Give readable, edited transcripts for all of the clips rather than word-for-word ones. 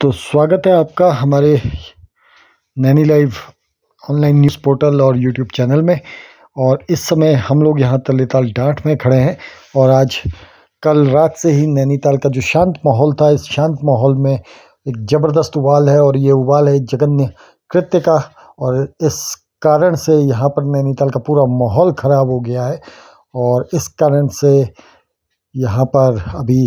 तो स्वागत है आपका हमारे Naini live online news portal और यूट्यूब चैनल में। और इस समय हम लोग यहाँ तलेताल डांट में खड़े हैं और आज कल रात से ही नैनीताल का जो शांत माहौल था, इस शांत माहौल में एक ज़बरदस्त उबाल है और ये उबाल है जघन्य कृत्य का। और इस कारण से यहाँ पर नैनीताल का पूरा माहौल ख़राब हो गया है और इस कारण से यहाँ पर अभी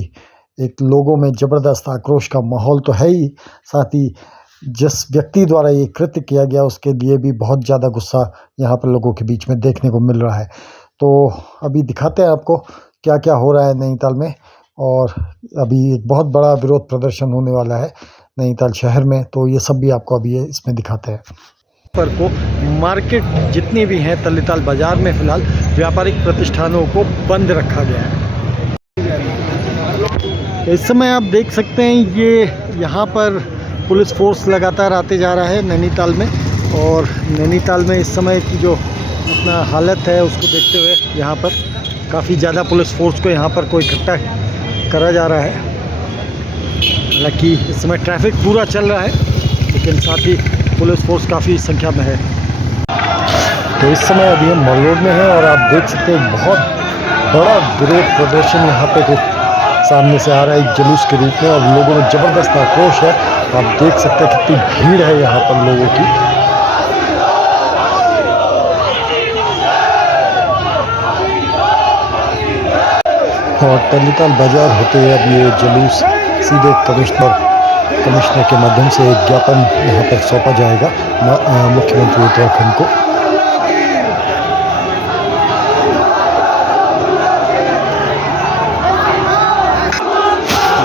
एक लोगों में ज़बरदस्त आक्रोश का माहौल तो है ही, साथ ही जिस व्यक्ति द्वारा ये कृत्य किया गया उसके लिए भी बहुत ज़्यादा गुस्सा यहाँ पर लोगों के बीच में देखने को मिल रहा है। तो अभी दिखाते हैं आपको क्या क्या हो रहा है नैनीताल में। और अभी एक बहुत बड़ा विरोध प्रदर्शन होने वाला है नैनीताल शहर में, तो ये सब भी आपको अभी इसमें दिखाते हैं। पर को मार्केट जितनी भी हैं तलेताल बाज़ार में फ़िलहाल व्यापारिक प्रतिष्ठानों को बंद रखा गया है। इस समय आप देख सकते हैं ये यहाँ पर पुलिस फोर्स लगातार आते जा रहा है नैनीताल में। और नैनीताल में इस समय की जो अपना हालत है उसको देखते हुए यहाँ पर काफ़ी ज़्यादा पुलिस फोर्स को यहाँ पर कोई इकट्ठा करा जा रहा है। हालांकि इस समय ट्रैफिक पूरा चल रहा है लेकिन साथ ही पुलिस फोर्स काफ़ी संख्या में है। तो इस समय अभी हम मॉल रोड में हैं और आप देख सकते हैं बहुत बड़ा विरोध प्रदर्शन यहाँ पे सामने से आ रहा है एक जुलूस के रूप में और लोगों में ज़बरदस्त आक्रोश है। आप देख सकते हैं कितनी भीड़ है यहाँ पर लोगों की। और तलेताल बाजार होते हुए अब ये जुलूस सीधे कमिश्नर के माध्यम से एक ज्ञापन यहाँ पर सौंपा जाएगा मुख्यमंत्री उत्तराखंड को।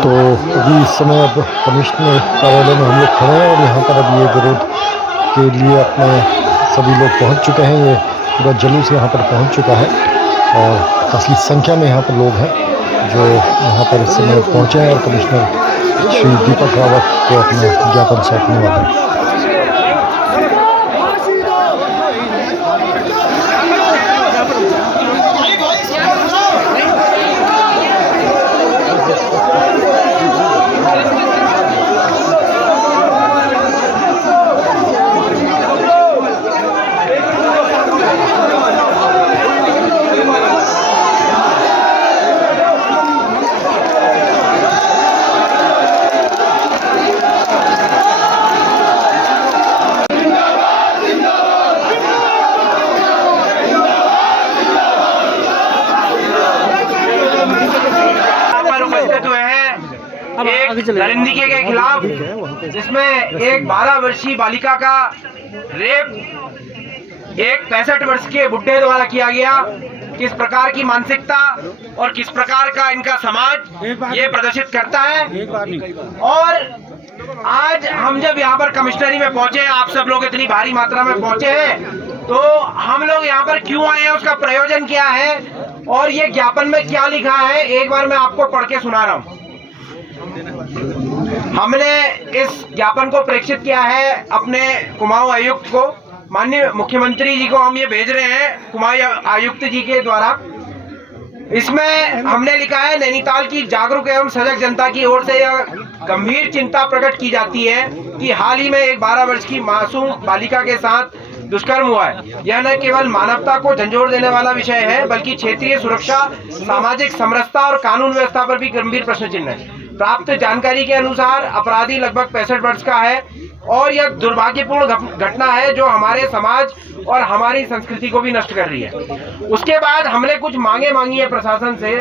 तो अभी इस समय अब कमिश्नर कार्यालय में हम लोग खड़े हैं और यहाँ पर अब ये विरोध के लिए अपने सभी लोग पहुँच चुके हैं। ये पूरा जुलूस यहाँ पर पहुँच चुका है और काफ़ी संख्या में यहाँ पर लोग हैं जो यहाँ पर इस समय पहुँचे हैं और कमिश्नर श्री दीपक रावत को अपना ज्ञापन सौंपने वाले हैं। दरिंदगी के खिलाफ जिसमें एक 12 वर्षीय बालिका का रेप एक 65 वर्ष के बुढ़े द्वारा किया गया, किस प्रकार की मानसिकता और किस प्रकार का इनका समाज ये प्रदर्शित करता है। और आज हम जब यहाँ पर कमिश्नरी में पहुंचे, आप सब लोग इतनी भारी मात्रा में पहुंचे हैं, तो हम लोग यहाँ पर क्यों आए हैं, उसका प्रयोजन क्या है और ये ज्ञापन में क्या लिखा है, एक बार मैं आपको पढ़ के सुना रहा हूँ। हमने इस ज्ञापन को प्रेषित किया है अपने कुमाऊं आयुक्त को, माननीय मुख्यमंत्री जी को हम ये भेज रहे हैं कुमाऊं आयुक्त जी के द्वारा। इसमें हमने लिखा है, नैनीताल की जागरूक एवं सजग जनता की ओर से यह गंभीर चिंता प्रकट की जाती है कि हाल ही में एक 12 वर्ष की मासूम बालिका के साथ दुष्कर्म हुआ है। यह न केवल मानवता को झंझोर देने वाला विषय है बल्कि क्षेत्रीय सुरक्षा, सामाजिक समरसता और कानून व्यवस्था पर भी गंभीर प्रश्न चिन्ह है। प्राप्त जानकारी के अनुसार अपराधी लगभग 65 वर्ष का है और यह दुर्भाग्यपूर्ण घटना है जो हमारे समाज और हमारी संस्कृति को भी नष्ट कर रही है। उसके बाद हमने कुछ मांगे मांगी है प्रशासन से,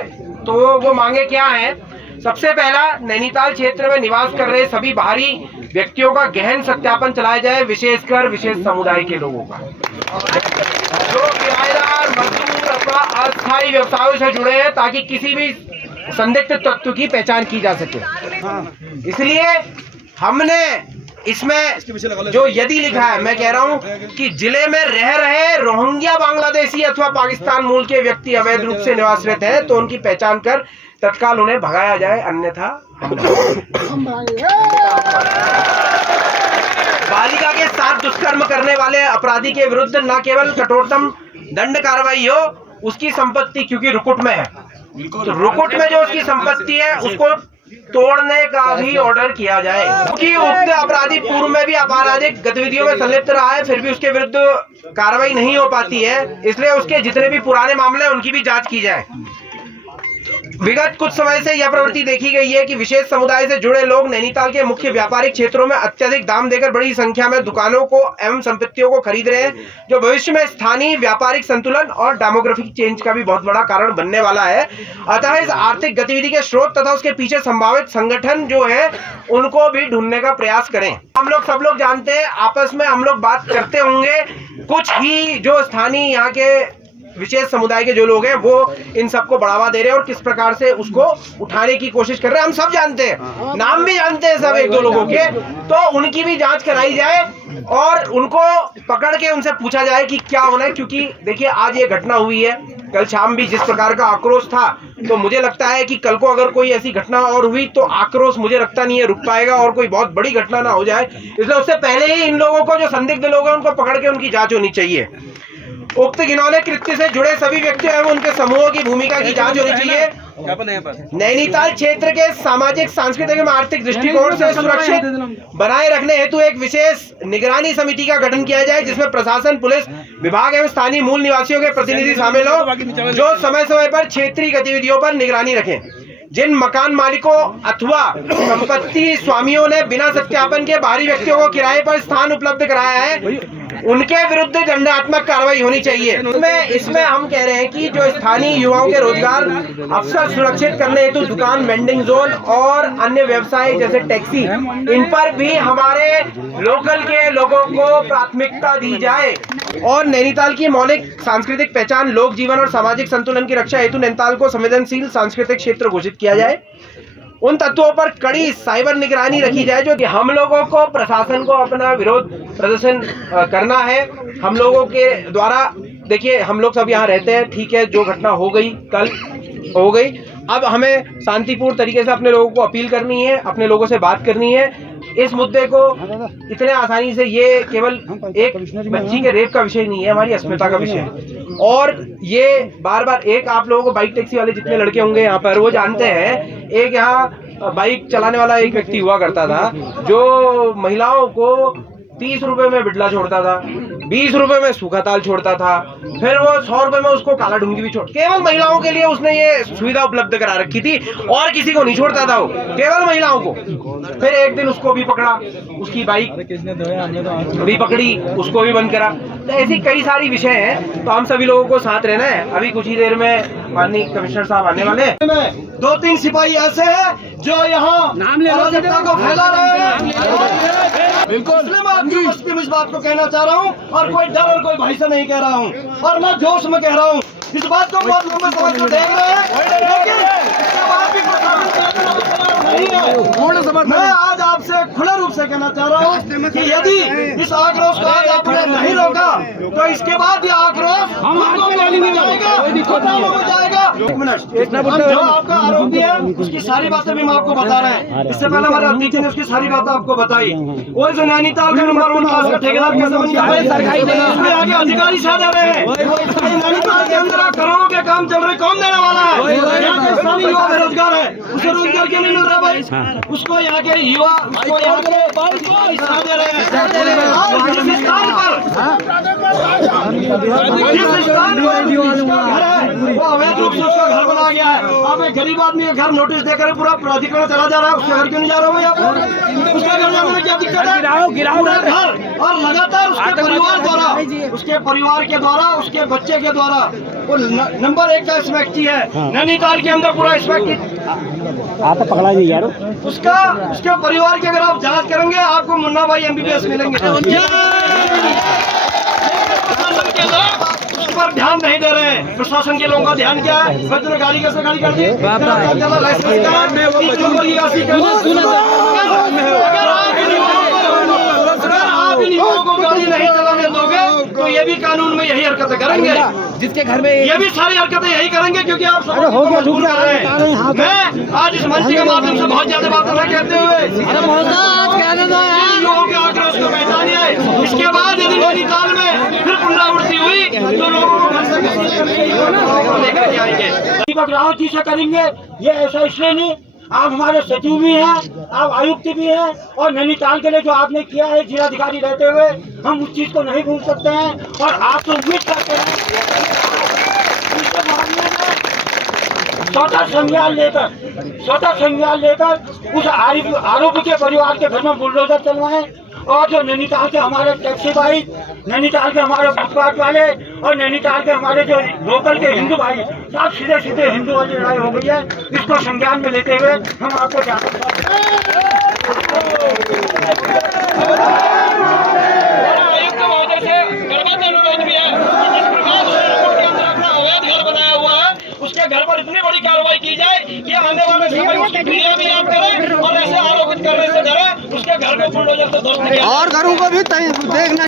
तो वो मांगे क्या है। सबसे पहला, नैनीताल क्षेत्र में निवास कर रहे सभी बाहरी व्यक्तियों का गहन सत्यापन चलाया जाए, विशेषकर विशेष समुदाय के लोगों का जो किराएदार, मजदूर अथवा अस्थायी व्यवसायों से जुड़े हैं, ताकि किसी भी संदिग्ध तत्व की पहचान की जा सके। इसलिए हमने इसमें जो यदि लिखा है, मैं कह रहा हूं कि जिले में रह रहे रोहिंग्या, बांग्लादेशी अथवा पाकिस्तान मूल के व्यक्ति अवैध रूप से निवासरत हैं तो उनकी पहचान कर तत्काल उन्हें भगाया जाए, अन्यथा बालिका के साथ दुष्कर्म करने वाले अपराधी के विरुद्ध न केवल कठोरतम दंड कार्रवाई हो, उसकी संपत्ति, क्योंकि रुकुट में है, तो रुकुट में जो उसकी संपत्ति है उसको तोड़ने का भी ऑर्डर किया जाए, क्योंकि उक्त अपराधी पूर्व में भी आपराधिक गतिविधियों में संलिप्त रहा है, फिर भी उसके विरुद्ध कार्रवाई नहीं हो पाती है। इसलिए उसके जितने भी पुराने मामले हैं उनकी भी जांच की जाए। विगत कुछ समय से यह प्रवृत्ति देखी गई है कि विशेष समुदाय से जुड़े लोग नैनीताल के मुख्य व्यापारिक क्षेत्रों में अत्यधिक दाम देकर बड़ी संख्या में दुकानों को एवं संपत्तियों को खरीद रहे हैं, जो भविष्य में स्थानीय व्यापारिक संतुलन और डेमोग्राफिक चेंज का भी बहुत बड़ा कारण बनने वाला है। अतः इस आर्थिक गतिविधि के स्रोत तथा उसके पीछे संभावित संगठन जो है उनको भी ढूंढने का प्रयास करें। हम लोग सब लोग जानते हैं, आपस में हम लोग बात करते होंगे, कुछ ही जो स्थानीय यहाँ के विशेष समुदाय के जो लोग हैं वो इन सबको बढ़ावा दे रहे हैं और किस प्रकार से उसको उठाने की कोशिश कर रहे हैं। हम सब जानते हैं, नाम भी जानते हैं सब एक दो लोगों के, तो उनकी भी जांच कराई जाए और उनको पकड़ के उनसे पूछा जाए कि क्या होना है। क्योंकि देखिए आज ये घटना हुई है, कल शाम भी जिस प्रकार का आक्रोश था, तो मुझे लगता है कि कल को अगर कोई ऐसी घटना और हुई तो आक्रोश मुझे लगता नहीं है रुक पाएगा और कोई बहुत बड़ी घटना ना हो जाए। इसलिए उससे पहले ही इन लोगों को, जो संदिग्ध लोग हैं, उनको पकड़ के उनकी जांच होनी चाहिए। उक्त घिनौने कृत्य से जुड़े सभी व्यक्तियों एवं उनके समूहों की भूमिका की जांच होनी चाहिए। नैनीताल क्षेत्र के सामाजिक, सांस्कृतिक एवं आर्थिक दृष्टिकोण से सुरक्षित बनाए रखने हेतु एक विशेष निगरानी समिति का गठन किया जाए, जिसमें प्रशासन, पुलिस विभाग एवं स्थानीय मूल निवासियों के प्रतिनिधि शामिल हो, जो समय समय पर क्षेत्रीय गतिविधियों पर निगरानी रखें। जिन मकान मालिकों अथवा संपत्ति स्वामियों ने बिना सत्यापन के बाहरी व्यक्तियों को किराए पर स्थान उपलब्ध कराया है, उनके विरुद्ध दंडात्मक कार्रवाई होनी चाहिए। इसमें हम कह रहे हैं कि जो स्थानीय युवाओं के रोजगार अवसर सुरक्षित करने हेतु दुकान, वेंडिंग जोन और अन्य व्यवसाय जैसे टैक्सी, इन पर भी हमारे लोकल के लोगों को प्राथमिकता दी जाए और नैनीताल की मौलिक सांस्कृतिक पहचान, लोक जीवन और सामाजिक संतुलन की रक्षा हेतु नैनीताल को संवेदनशील सांस्कृतिक क्षेत्र घोषित किया जाए। उन तत्वों पर कड़ी साइबर निगरानी रखी जाए जो कि हम लोगों को, प्रशासन को अपना विरोध प्रदर्शन करना है। हम लोगों के द्वारा, देखिए हम लोग सब यहाँ रहते हैं, ठीक है, जो घटना हो गई कल हो गई, अब हमें शांतिपूर्ण तरीके से अपने लोगों को अपील करनी है, अपने लोगों से बात करनी है। इस मुद्दे को इतने आसानी से, ये केवल एक बच्ची के रेप का विषय नहीं है, हमारी अस्मिता का विषय है। और ये बार बार, एक आप लोगों को बाइक टैक्सी वाले जितने लड़के होंगे यहाँ पर वो जानते हैं, एक यहाँ बाइक चलाने वाला एक व्यक्ति हुआ करता था जो महिलाओं को 30 रुपए में बिटला छोड़ता था, 20 रुपए में सूखा ताल छोड़ता था, फिर वो 100 रुपए में उसको काला ढूंगी भी छोड़, केवल महिलाओं के लिए उसने ये सुविधा उपलब्ध करा रखी थी और किसी को नहीं छोड़ता था, वो केवल महिलाओं को। फिर एक दिन उसको भी पकड़ा, उसकी बाइक भी पकड़ी, उसको भी बंद करा। तो ऐसी कई सारी विषय हैं, तो हम सभी लोगों को साथ रहना है। अभी कुछ ही देर में माननीय कमिश्नर साहब आने वाले हैं। 2-3 सिपाही ऐसे हैं जो यहाँ अराजकता को फैला रहे हैं। बिल्कुल, इस बात को कहना चाह रहा हूँ और कोई डर और कोई भय से नहीं कह रहा हूँ और मैं जोश में कह रहा हूँ। इस बात को बहुत लंबे समय से देख रहे हैं, लेकिन इसके बाद भी नहीं है। मैं आज आपसे खुले रूप से कहना चाह रहा हूँ कि यदि इस आक्रोश को आज आपने नहीं रोका तो इसके बाद ये आक्रोश जो आपका आरोपी है उसकी सारी बातें भी हम आपको बता रहे हैं। इससे पहले हमारे अध्यक्ष ने उसकी सारी बातें आपको बताई। वो जो नैनीताल का नंबर 1 क्लास का ठेकेदार उसमें आगे अधिकारी साझा रहे हैं। नैनीताल के अंदर करोड़ों के काम चल रहे, कौन देने वाला है? यहाँ के स्थानीय युवा बेरोजगार है, उसे रोजगार क्यों नहीं मिल रहा भाई? उसको यहाँ के युवा, उसको यहाँ के पैसा दे रहे हैं। जिस स्थान पर घर है वो अवैध रूप से उसका घर बना गया है। आप एक गरीब आदमी का घर नोटिस देकर पूरा प्राधिकरण चला जा रहा है, उसके घर क्यों नहीं जा रहा हूँ? यहाँ पर उसका घर जाने में क्या दिक्कत है? पूरा घर, और लगातार उसके परिवार द्वारा, उसके परिवार के द्वारा, उसके बच्चे के द्वारा वो नंबर 1 का इंस्पेक्टी है नैनीताल के अंदर, पूरा इंस्पेक्टी आप पकड़ा नहीं यार। उसके परिवार की अगर आप जांच करेंगे आपको मुन्ना भाई MBBS मिलेंगे। उस पर ध्यान नहीं दे रहे हैं। प्रशासन के लोगों का ध्यान क्या है? बच्चों गाड़ी कैसे गाड़ी कर दी, आप इन युवाओं को गाड़ी नहीं चलाने दोगे तो ये भी कानून में यही हरकतें करेंगे, जिसके घर में ये भी सारी हरकतें यही करेंगे क्योंकि आप सब मजबूर कर रहे हैं। मैं आज इस मंच के माध्यम से बहुत ज्यादा बातें न कहते हुए लोगों के आक्रोश को पहचानिए। इसके बाद यदि नैनीताल में फिर पुनरावृत्ति हुई तो लोगों को घर से लेकर के आएंगे, ग्राहक जी से करेंगे। ये ऐसा इसलिए नहीं आप हमारे सचिव भी हैं, आप आयुक्त भी हैं, और नैनीताल के लिए जो आपने किया है जिलाधिकारी रहते हुए, हम उस चीज को नहीं भूल सकते हैं। और आप तो उम्मीद करते हैं स्वतः संज्ञान लेकर उस आरोपी के परिवार के घर में बुलडोजर चलवाएं, और जो नैनीताल के हमारे टैक्सी भाई, नैनीताल के हमारे फुटपाथ वाले और नैनीताल के हमारे जो लोकल के हिंदू भाई, सब सीधे सीधे हिंदू वाली लड़ाई हो गई है, इसको संज्ञान में लेते हुए हम आपको ज्ञापन करते हैं। आयुक्त महोदय से गर्भवत अनुरोध भी है कि जिस प्रकार से एयरपोर्ट के अंदर अपना अवैध घर बनाया हुआ है, उसके घर पर इतनी बड़ी कार्रवाई की जाए कि आने वाले समय उसकी क्रिया भी याद करें और ऐसे आरोपित करने से डरे, उसके घर को बुलडोजर से ध्वस्त किया और घरों को भी देखना।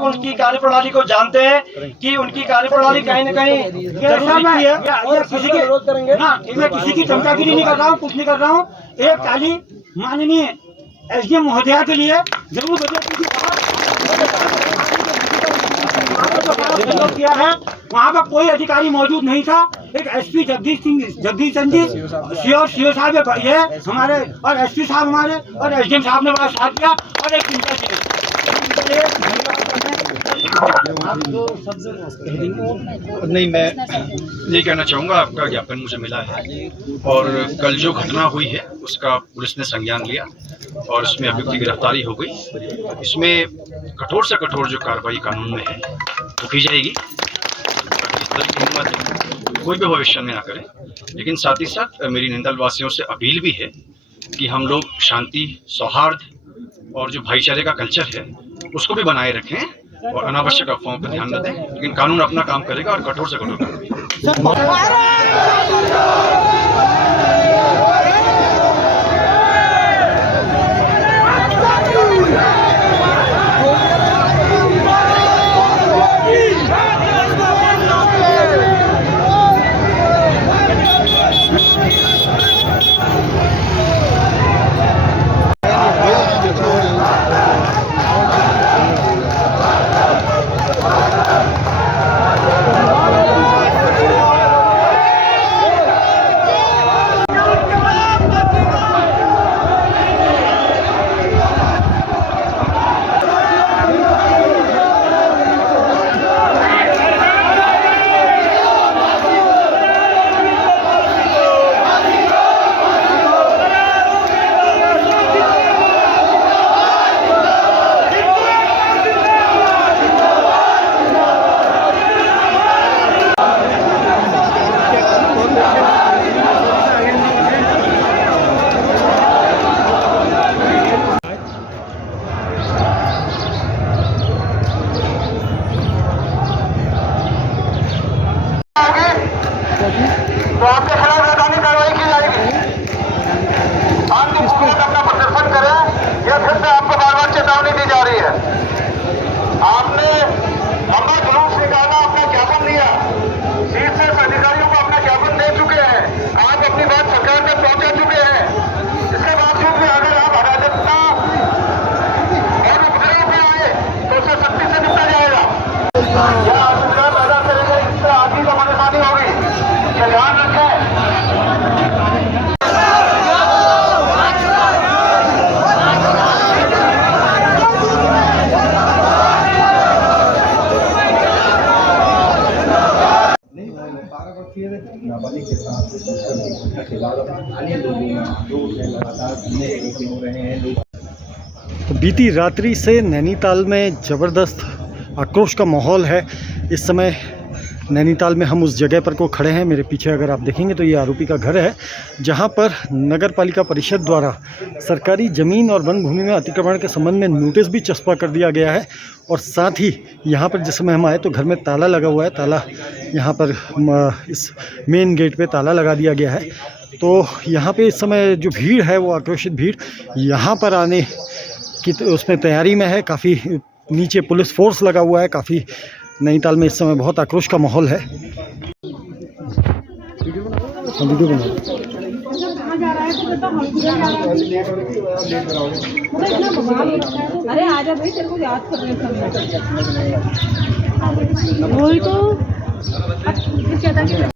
उनकी कार्यप्रणाली को जानते हैं कि उनकी कार्यप्रणाली कहीं न कहीं मैं किसी की चमचागिरी नहीं कर रहा हूँ, कुछ नहीं कर रहा हूँ। एक ताली माननीय एसडीएम महोदया के लिए जरूर किया है। वहाँ पर कोई अधिकारी मौजूद नहीं था। एक एसपी जगदीश चंद जी, सीओ साहब ये हमारे, और एसपी साहब हमारे, और एसडीएम साहब ने बड़ा साथ दिया, और एक चिंता की नहीं, मैं ये कहना चाहूँगा, आपका ज्ञापन मुझे मिला है और कल जो घटना हुई है उसका पुलिस ने संज्ञान लिया और उसमें अभियुक्त की गिरफ्तारी हो गई। इसमें कठोर से कठोर जो कार्रवाई कानून में है वो की जाएगी। इस तरह की हिम्मत कोई भी भविष्य में ना करे, लेकिन साथ ही साथ मेरी नैनीताल वासियों से अपील भी है कि हम लोग शांति, सौहार्द और जो भाईचारे का कल्चर है उसको भी बनाए रखें और अनावश्यक अफवाहों पर ध्यान न दें, लेकिन कानून अपना काम करेगा और कठोर से कठोर कार्रवाई। तो आपके खिलाफ मैदानी कार्रवाई की जाएगी। आप अपना प्रदर्शन करें, या फिर से आपको बार बार चेतावनी दी जा रही है। आपने लंबा जुलूस निकाला, अपना ज्ञापन दिया, शीर्ष अधिकारियों को अपना ज्ञापन दे चुके हैं, आप अपनी बात सरकार तक पहुंचा चुके हैं। इसके बावजूद भी अगर आप अराजकता और उपद्रव में आए तो उसे सख्ती से निपटा जाएगा। यह असुविधा पैदा करेगा, इससे आगे को परेशानी होगी। ध्यान रखें। नाबालिग के साथ घटना के बाद अन्य लोगों से लगातार हो रहे हैं। तो बीती रात्रि से नैनीताल में ज़बरदस्त आक्रोश का माहौल है। इस समय नैनीताल में हम उस जगह पर को खड़े हैं। मेरे पीछे अगर आप देखेंगे तो ये आरोपी का घर है, जहां पर नगर पालिका परिषद द्वारा सरकारी ज़मीन और वन भूमि में अतिक्रमण के संबंध में नोटिस भी चस्पा कर दिया गया है। और साथ ही यहाँ पर जिस समय हम आए तो घर में ताला लगा हुआ है। ताला यहाँ पर इस मेन गेट पे ताला लगा दिया गया है। तो यहाँ पे इस समय जो भीड़ है वो आक्रोशित भीड़ यहाँ पर आने की उसमें तैयारी में है। काफ़ी नीचे पुलिस फोर्स लगा हुआ है। काफ़ी नैनीताल में इस समय बहुत आक्रोश का माहौल है। वीडियो बना जा रहा है तो बेटा हम किधर जा रहे हैं? मतलब इतना बवाल हो रहा है। अरे आजा भाई, तेरे को याद कर रहे हैं सब। वही तो अब क्या था कि